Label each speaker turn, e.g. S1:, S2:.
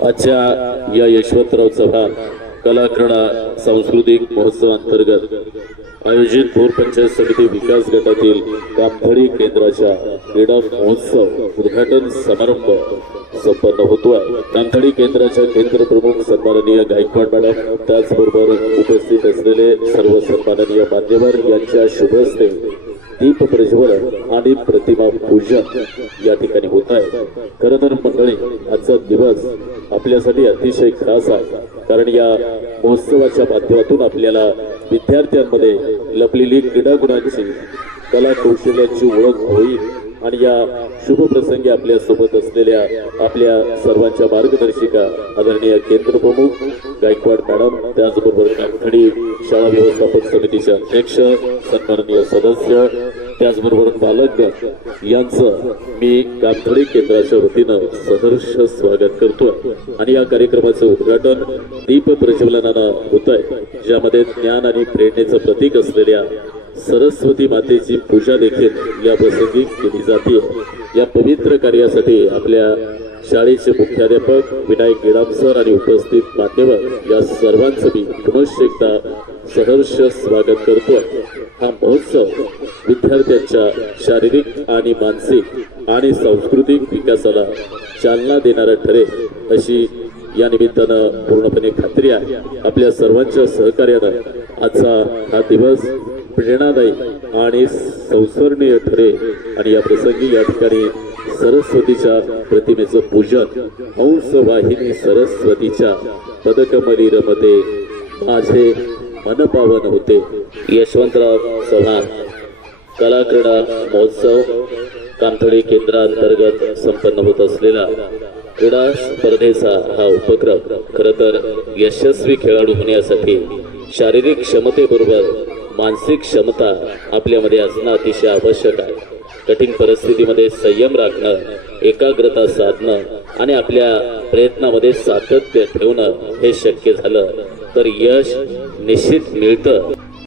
S1: आजच्या या यशवंतराव चव्हाण कलाक्रणा सांस्कृतिक महोत्सवांतर्गत आयोजित भोर पंचायत समिती विकास गटातील कामथडी केंद्राच्या क्रीडा महोत्सव उद्घाटन समारंभ संपन्न होतो आहे कामथडी केंद्राच्या केंद्र प्रमुख सन्माननीय गायकवाड मॅडम त्याचबरोबर उपस्थित असलेले सर्व सन्माननीय मान्यवर यांच्या शुभ हस्ते दीप प्रज्वलन आणि प्रतिमा पूजन या ठिकाणी होत आहे. खरं तर मंडळी आजचा दिवस आपल्यासाठी अतिशय खास आहे. कारण या महोत्सवाच्या माध्यमातून आपल्याला विद्यार्थ्यांमध्ये लपलेली क्रीडागुणांची कला कौशल्याची ओळख होईल. आणि या शुभ प्रसंगी आपल्यासोबत असलेल्या आपल्या सर्वांच्या मार्गदर्शिका आदरणीय केंद्र प्रमुख गायकवाड मॅडम त्याचबरोबर कामखडी शाळा व्यवस्थापन समितीचे अध्यक्ष सन्माननीय सदस्य त्याचबरोबर पालक यांचं मी कामखडी केंद्राच्या वतीनं सहर्ष स्वागत करतोय. आणि या कार्यक्रमाचं उद्घाटन दीप प्रज्वलनानं होत आहे ज्यामध्ये ज्ञान आणि प्रेरणेचं प्रतीक असलेल्या सरस्वती मातेची पूजा देखील या प्रसंगी केली जाते. या पवित्र कार्यासाठी आपल्या शाळेचे मुख्याध्यापक विनायक गेडाम सर आणि उपस्थित मान्यवर या सर्वांचं मी पुनश्च एकदा सहर्ष स्वागत करतो. हा महोत्सव विद्यार्थ्यांच्या शारीरिक आणि मानसिक आणि सांस्कृतिक विकासाला चालना देणारा ठरेल अशी या निमित्तानं पूर्णपणे खात्री आहे. आपल्या सर्वांच्या सहकार्यानं आजचा हा दिवस प्रेरणादायी आणि संस्मरणीय ठरे. आणि या प्रसंगी या ठिकाणी सरस्वतीच्या प्रतिमेचं पूजन हंस वाहिनी सरस्वतीच्या पदकमली रमते. माझे मनपावन होते. यशवंतराव चव्हाण कला क्रीडा महोत्सव कामथडी केंद्रांतर्गत संपन्न होत असलेला क्रीडा स्पर्धेचा हा उपक्रम खरं तर यशस्वी खेळाडू होण्यासाठी शारीरिक क्षमतेबरोबर मानसिक क्षमता आपल्यामध्ये असणं अतिशय आवश्यक आहे. कठीण परिस्थितीमध्ये संयम राखणं एकाग्रता साधणं आणि आपल्या प्रयत्नामध्ये सातत्य ठेवणं हे शक्य झालं. तर यश निश्चित मिळतं.